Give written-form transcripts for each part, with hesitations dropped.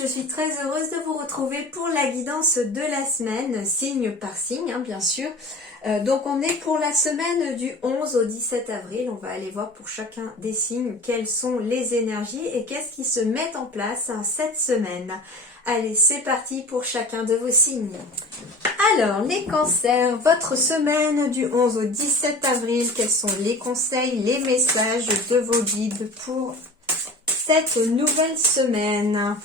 je suis très heureuse de vous retrouver pour la guidance de la semaine, signe par signe, bien sûr. Donc on est pour la semaine du 11 au 17 avril, on va aller voir pour chacun des signes quelles sont les énergies et qu'est-ce qui se met en place cette semaine. Allez, c'est parti pour chacun de vos signes. Alors, les cancers, votre semaine du 11 au 17 avril, quels sont les conseils, les messages de vos guides pour cette nouvelle semaine?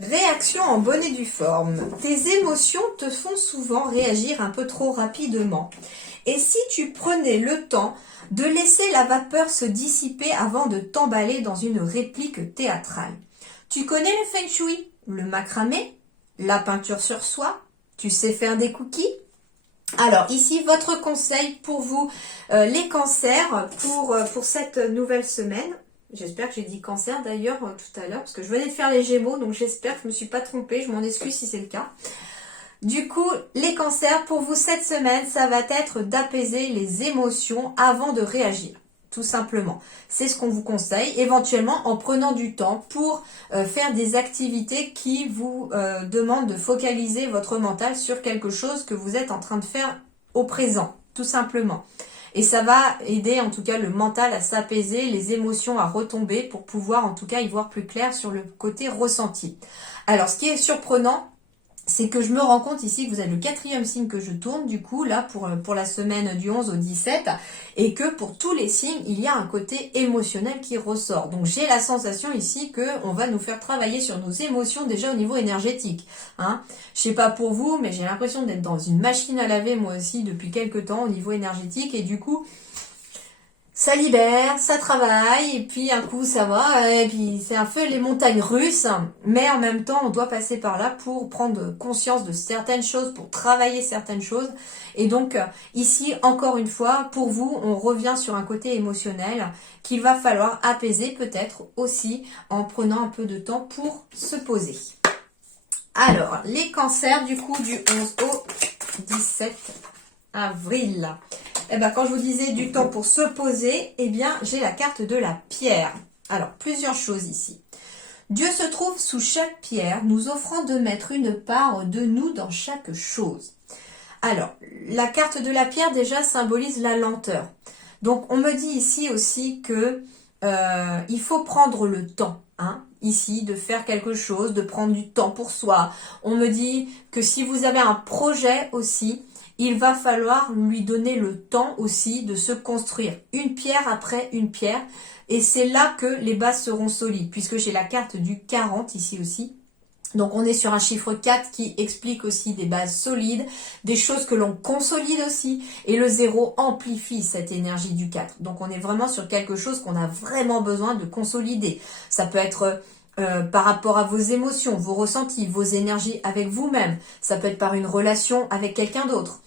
Réaction en bonne et due forme. Tes émotions te font souvent réagir un peu trop rapidement. Et si tu prenais le temps de laisser la vapeur se dissiper avant de t'emballer dans une réplique théâtrale? Tu connais le feng shui, le macramé, la peinture sur soie? Tu sais faire des cookies? Alors ici, votre conseil pour vous, les cancers, pour cette nouvelle semaine. J'espère que j'ai dit cancer d'ailleurs tout à l'heure, parce que je venais de faire les Gémeaux, donc j'espère que je ne me suis pas trompée, je m'en excuse si c'est le cas. Du coup, les cancers, pour vous cette semaine, ça va être d'apaiser les émotions avant de réagir, tout simplement. C'est ce qu'on vous conseille, éventuellement en prenant du temps pour faire des activités qui vous demandent de focaliser votre mental sur quelque chose que vous êtes en train de faire au présent, tout simplement. Et ça va aider en tout cas le mental à s'apaiser, les émotions à retomber pour pouvoir en tout cas y voir plus clair sur le côté ressenti. Alors ce qui est surprenant, c'est que je me rends compte ici que vous êtes le 4e signe que je tourne du coup là pour la semaine du 11 au 17 et que pour tous les signes il y a un côté émotionnel qui ressort. Donc j'ai la sensation ici que on va nous faire travailler sur nos émotions déjà au niveau énergétique. Je sais pas pour vous, mais j'ai l'impression d'être dans une machine à laver moi aussi depuis quelques temps au niveau énergétique et du coup ça libère, ça travaille, et puis un coup ça va, et puis c'est un peu les montagnes russes, mais en même temps on doit passer par là pour prendre conscience de certaines choses, pour travailler certaines choses. Et donc ici, encore une fois, pour vous, on revient sur un côté émotionnel qu'il va falloir apaiser peut-être aussi en prenant un peu de temps pour se poser. Alors, les cancers du coup du 11 au 17 avril. Quand je vous disais du temps pour se poser, j'ai la carte de la pierre. Alors, plusieurs choses ici. Dieu se trouve sous chaque pierre, nous offrant de mettre une part de nous dans chaque chose. Alors, la carte de la pierre déjà symbolise la lenteur. Donc, on me dit ici aussi que il faut prendre le temps, ici, de faire quelque chose, de prendre du temps pour soi. On me dit que si vous avez un projet aussi, il va falloir lui donner le temps aussi de se construire, une pierre après une pierre. Et c'est là que les bases seront solides, puisque j'ai la carte du 40 ici aussi. Donc on est sur un chiffre 4 qui explique aussi des bases solides, des choses que l'on consolide aussi. Et le 0 amplifie cette énergie du 4. Donc on est vraiment sur quelque chose qu'on a vraiment besoin de consolider. Ça peut être par rapport à vos émotions, vos ressentis, vos énergies avec vous-même. Ça peut être par une relation avec quelqu'un d'autre.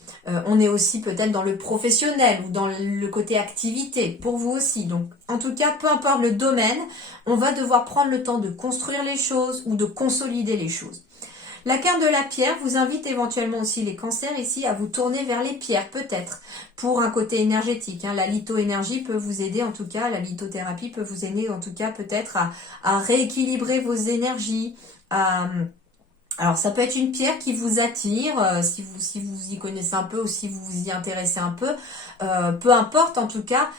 On est aussi peut-être dans le professionnel ou dans le côté activité, pour vous aussi. Donc, en tout cas, peu importe le domaine, on va devoir prendre le temps de construire les choses ou de consolider les choses. La carte de la pierre vous invite éventuellement aussi les cancers ici à vous tourner vers les pierres, peut-être, pour un côté énergétique. La lithoénergie peut vous aider, en tout cas, la lithothérapie peut vous aider, en tout cas, peut-être à rééquilibrer vos énergies, Alors, ça peut être une pierre qui vous attire, si vous y connaissez un peu ou si vous vous y intéressez un peu. Peu importe, en tout cas,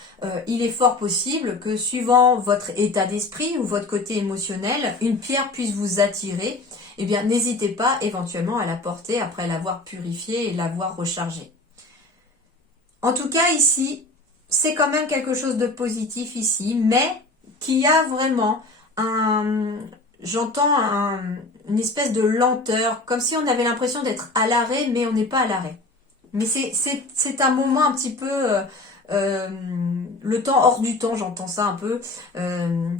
il est fort possible que suivant votre état d'esprit ou votre côté émotionnel, une pierre puisse vous attirer. N'hésitez pas éventuellement à la porter après l'avoir purifiée et l'avoir rechargée. En tout cas, ici, c'est quand même quelque chose de positif ici, mais qui a vraiment j'entends une espèce de lenteur, comme si on avait l'impression d'être à l'arrêt, mais on n'est pas à l'arrêt. Mais c'est un moment un petit peu, le temps hors du temps, j'entends ça un peu.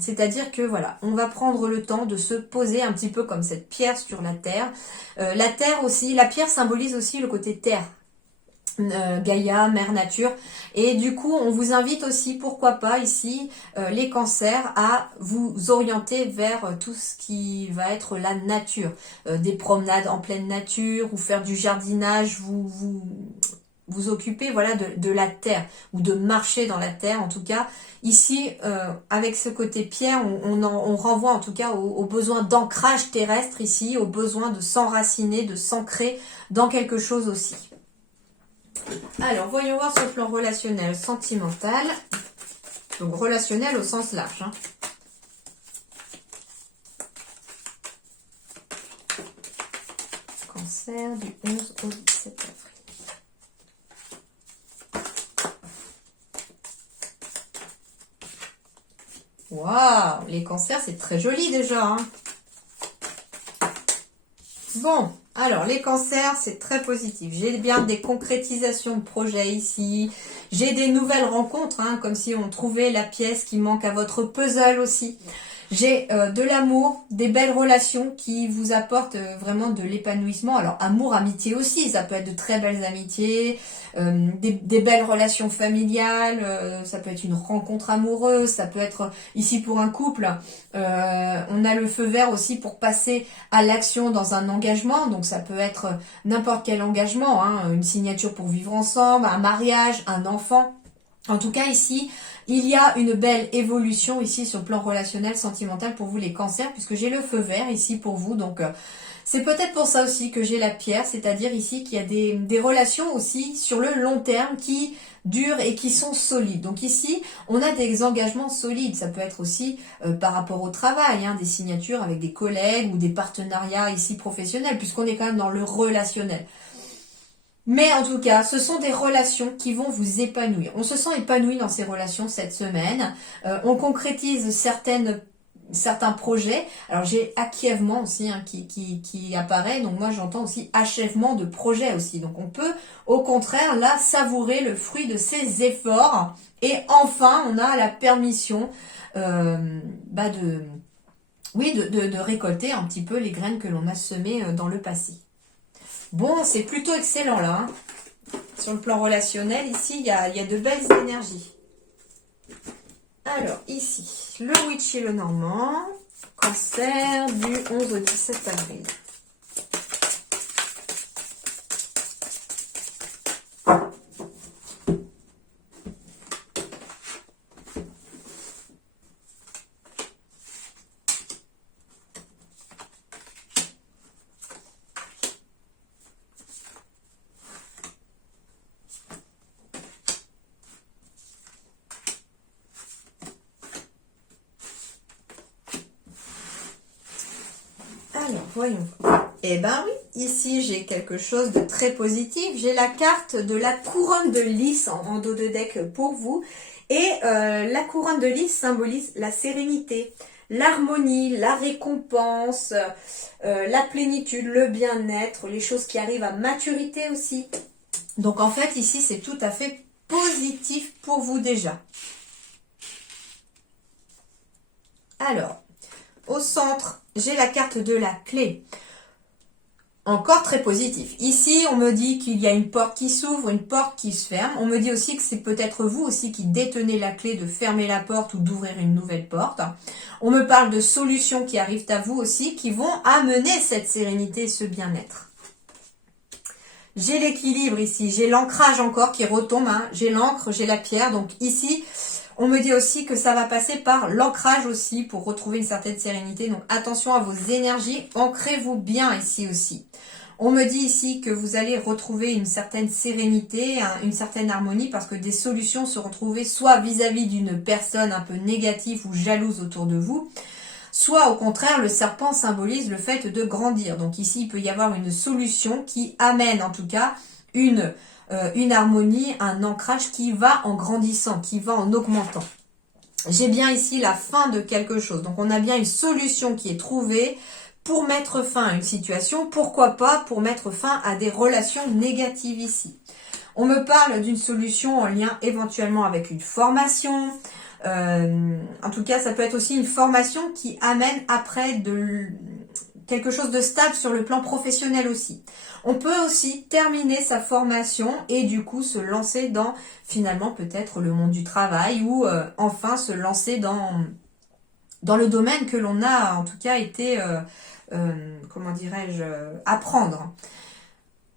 C'est-à-dire que voilà, on va prendre le temps de se poser un petit peu comme cette pierre sur la terre. La terre aussi, la pierre symbolise aussi le côté terre. Gaïa, Mère Nature. Et du coup, on vous invite aussi, pourquoi pas ici, les cancers, à vous orienter vers tout ce qui va être la nature. Des promenades en pleine nature, ou faire du jardinage, vous occuper voilà, de la terre, ou de marcher dans la terre. En tout cas, ici, avec ce côté pierre, on renvoie en tout cas au besoin d'ancrage terrestre ici, au besoin de s'enraciner, de s'ancrer dans quelque chose aussi. Alors, voyons voir sur le plan relationnel, sentimental. Donc, relationnel au sens large. Hein. Cancer du 11 au 17 avril. Waouh, les cancers, c'est très joli déjà. Hein. Bon, alors les cancers, c'est très positif. J'ai bien des concrétisations de projets ici. J'ai des nouvelles rencontres, hein, comme si on trouvait la pièce qui manque à votre puzzle aussi. J'ai de l'amour, des belles relations qui vous apportent vraiment de l'épanouissement. Alors amour, amitié aussi, ça peut être de très belles amitiés, des belles relations familiales, ça peut être une rencontre amoureuse, ça peut être ici pour un couple. On a le feu vert aussi pour passer à l'action dans un engagement, donc ça peut être n'importe quel engagement, hein, une signature pour vivre ensemble, un mariage, un enfant. En tout cas ici, il y a une belle évolution ici sur le plan relationnel, sentimental pour vous les cancers, puisque j'ai le feu vert ici pour vous. Donc c'est peut-être pour ça aussi que j'ai la pierre, c'est-à-dire ici qu'il y a des relations aussi sur le long terme qui durent et qui sont solides. Donc ici, on a des engagements solides. Ça peut être aussi par rapport au travail, hein, des signatures avec des collègues ou des partenariats ici professionnels, puisqu'on est quand même dans le relationnel. Mais en tout cas, ce sont des relations qui vont vous épanouir. On se sent épanoui dans ces relations cette semaine. On concrétise certains projets. Alors j'ai achèvement aussi hein, qui apparaît. Donc moi j'entends aussi achèvement de projet aussi. Donc on peut au contraire là savourer le fruit de ses efforts. Et enfin on a la permission de récolter un petit peu les graines que l'on a semées dans le passé. Bon, c'est plutôt excellent là. Hein. Sur le plan relationnel, ici, il y a de belles énergies. Alors, ici, le witch et le normand. Cancer du 11 au 17 avril. Alors, voyons. Eh ben oui, ici j'ai quelque chose de très positif. J'ai la carte de la couronne de lys en dos de deck pour vous. Et la couronne de lys symbolise la sérénité, l'harmonie, la récompense, la plénitude, le bien-être, les choses qui arrivent à maturité aussi. Donc en fait, ici, c'est tout à fait positif pour vous déjà. Alors, au centre, j'ai la carte de la clé. Encore très positif. Ici, on me dit qu'il y a une porte qui s'ouvre, une porte qui se ferme. On me dit aussi que c'est peut-être vous aussi qui détenez la clé de fermer la porte ou d'ouvrir une nouvelle porte. On me parle de solutions qui arrivent à vous aussi, qui vont amener cette sérénité et ce bien-être. J'ai l'équilibre ici. J'ai l'ancrage encore qui retombe. Hein. J'ai l'encre, j'ai la pierre. Donc ici, on me dit aussi que ça va passer par l'ancrage aussi pour retrouver une certaine sérénité. Donc attention à vos énergies. Ancrez-vous bien ici aussi. On me dit ici que vous allez retrouver une certaine sérénité, une certaine harmonie parce que des solutions se retrouver soit vis-à-vis d'une personne un peu négative ou jalouse autour de vous, soit au contraire le serpent symbolise le fait de grandir. Donc ici il peut y avoir une solution qui amène en tout cas une harmonie, un ancrage qui va en grandissant, qui va en augmentant. J'ai bien ici la fin de quelque chose. Donc on a bien une solution qui est trouvée pour mettre fin à une situation. Pourquoi pas pour mettre fin à des relations négatives ici. On me parle d'une solution en lien éventuellement avec une formation. En tout cas, ça peut être aussi une formation qui amène après quelque chose de stable sur le plan professionnel aussi. On peut aussi terminer sa formation et du coup se lancer dans finalement peut-être le monde du travail ou enfin se lancer dans le domaine que l'on a en tout cas été, comment dirais-je, apprendre.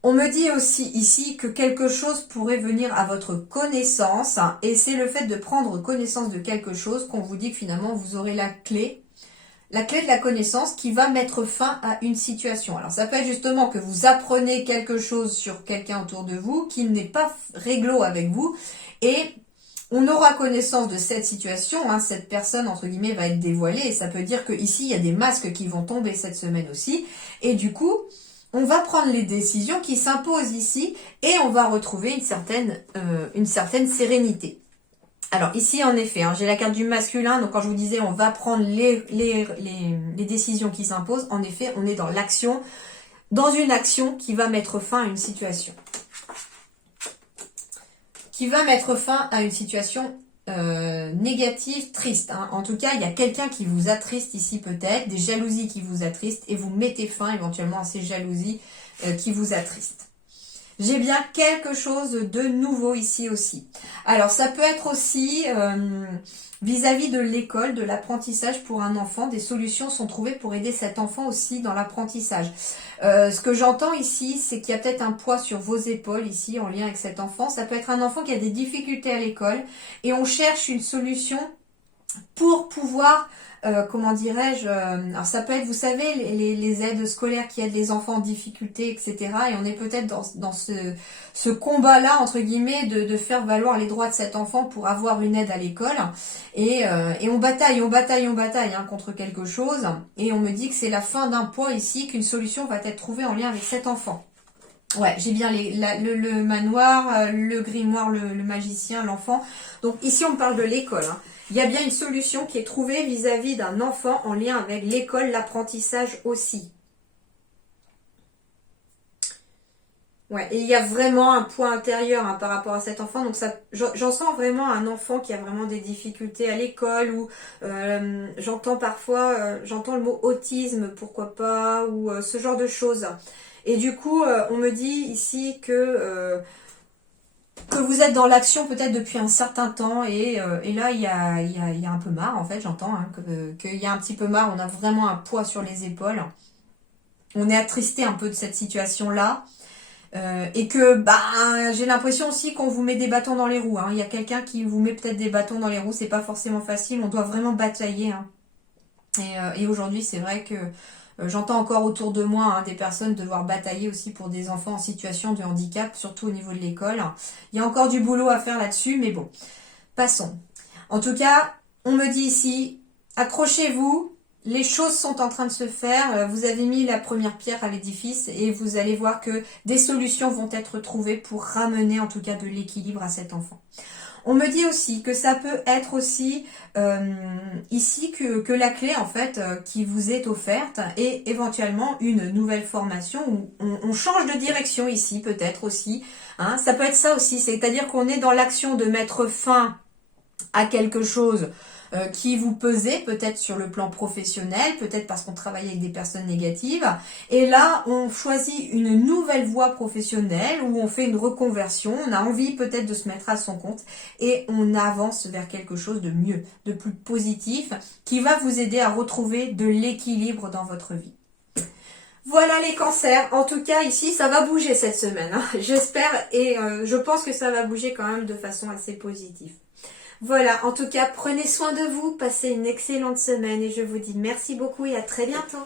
On me dit aussi ici que quelque chose pourrait venir à votre connaissance et c'est le fait de prendre connaissance de quelque chose qu'on vous dit que finalement vous aurez la clé de la connaissance qui va mettre fin à une situation. Alors ça peut être justement que vous apprenez quelque chose sur quelqu'un autour de vous qui n'est pas réglo avec vous et on aura connaissance de cette situation, cette personne entre guillemets va être dévoilée et ça peut dire que ici il y a des masques qui vont tomber cette semaine aussi et du coup on va prendre les décisions qui s'imposent ici et on va retrouver une certaine sérénité. Alors ici en effet, j'ai la carte du masculin, donc quand je vous disais on va prendre les décisions qui s'imposent, en effet on est dans l'action, dans une action qui va mettre fin à une situation. Qui va mettre fin à une situation négative, triste. En tout cas, il y a quelqu'un qui vous attriste ici peut-être, des jalousies qui vous attristent et vous mettez fin éventuellement à ces jalousies qui vous attristent. J'ai bien quelque chose de nouveau ici aussi. Alors, ça peut être aussi vis-à-vis de l'école, de l'apprentissage pour un enfant. Des solutions sont trouvées pour aider cet enfant aussi dans l'apprentissage. Ce que j'entends ici, c'est qu'il y a peut-être un poids sur vos épaules ici en lien avec cet enfant. Ça peut être un enfant qui a des difficultés à l'école et on cherche une solution pour pouvoir... comment dirais-je, alors ça peut être, vous savez, les aides scolaires qui aident les enfants en difficulté, etc. Et on est peut-être dans ce combat-là, entre guillemets, de faire valoir les droits de cet enfant pour avoir une aide à l'école. Et on bataille contre quelque chose. Et on me dit que c'est la fin d'un poids ici, qu'une solution va être trouvée en lien avec cet enfant. Ouais, j'ai bien le manoir, le grimoire, le magicien, l'enfant. Donc ici, on parle de l'école. Il y a bien une solution qui est trouvée vis-à-vis d'un enfant en lien avec l'école, l'apprentissage aussi. Ouais, et il y a vraiment un point intérieur par rapport à cet enfant. Donc ça, j'en sens vraiment un enfant qui a vraiment des difficultés à l'école ou j'entends parfois, j'entends le mot autisme, pourquoi pas, ou ce genre de choses. Et du coup, on me dit ici que vous êtes dans l'action peut-être depuis un certain temps et là il y a un peu marre en fait, j'entends qu'il y a un petit peu marre, on a vraiment un poids sur les épaules, on est attristé un peu de cette situation là et que j'ai l'impression aussi qu'on vous met des bâtons dans les roues, il y a quelqu'un qui vous met peut-être des bâtons dans les roues, c'est pas forcément facile, on doit vraiment batailler et aujourd'hui c'est vrai que j'entends encore autour de moi des personnes devoir batailler aussi pour des enfants en situation de handicap, surtout au niveau de l'école. Il y a encore du boulot à faire là-dessus, mais bon, passons. En tout cas, on me dit ici, accrochez-vous, les choses sont en train de se faire, vous avez mis la première pierre à l'édifice et vous allez voir que des solutions vont être trouvées pour ramener en tout cas de l'équilibre à cet enfant. On me dit aussi que ça peut être aussi ici que la clé en fait qui vous est offerte est éventuellement une nouvelle formation où on change de direction ici peut-être aussi. Ça peut être ça aussi, c'est-à-dire qu'on est dans l'action de mettre fin à quelque chose qui vous pesait peut-être sur le plan professionnel, peut-être parce qu'on travaille avec des personnes négatives. Et là, on choisit une nouvelle voie professionnelle où on fait une reconversion. On a envie peut-être de se mettre à son compte et on avance vers quelque chose de mieux, de plus positif, qui va vous aider à retrouver de l'équilibre dans votre vie. Voilà les cancers. En tout cas, ici, ça va bouger cette semaine. J'espère et je pense que ça va bouger quand même de façon assez positive. Voilà, en tout cas, prenez soin de vous, passez une excellente semaine et je vous dis merci beaucoup et à très bientôt.